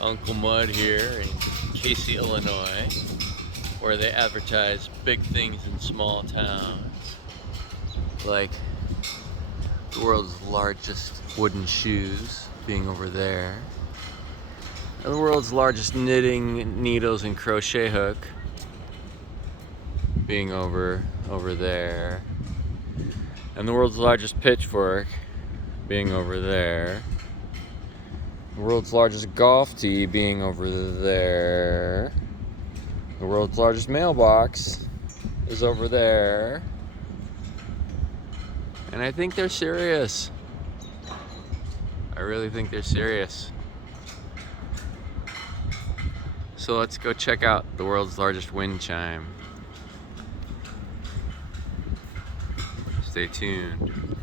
Uncle Mud here in Casey, Illinois, where they advertise big things in small towns, like the world's largest wooden shoes being over there, and the world's largest knitting needles and crochet hook being over there, and the world's largest pitchfork being over there. The world's largest golf tee being over there. The world's largest mailbox is over there. And I think they're serious. I really think they're serious. So let's go check out the world's largest wind chime. Stay tuned.